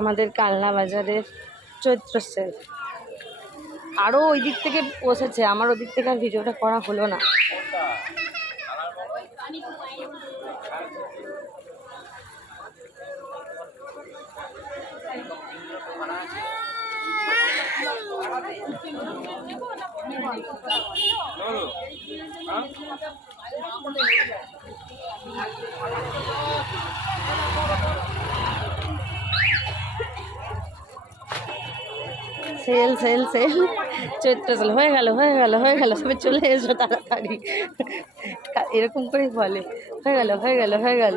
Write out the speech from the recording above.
আমাদের কালনা বাজারের চৈত্র সেল আরও ওই দিক থেকে বসেছে, আমার ওদিক থেকে আর ভিডিওটা করা হলো না। সেল সেল সেল চৈত্র সেল হয়ে গেল হয়ে গেল হয়ে গেল, সবাই চলে এসো তাড়াতাড়ি, এরকম করেই বলে হয়ে গেল হয়ে গেল হয়ে গেল।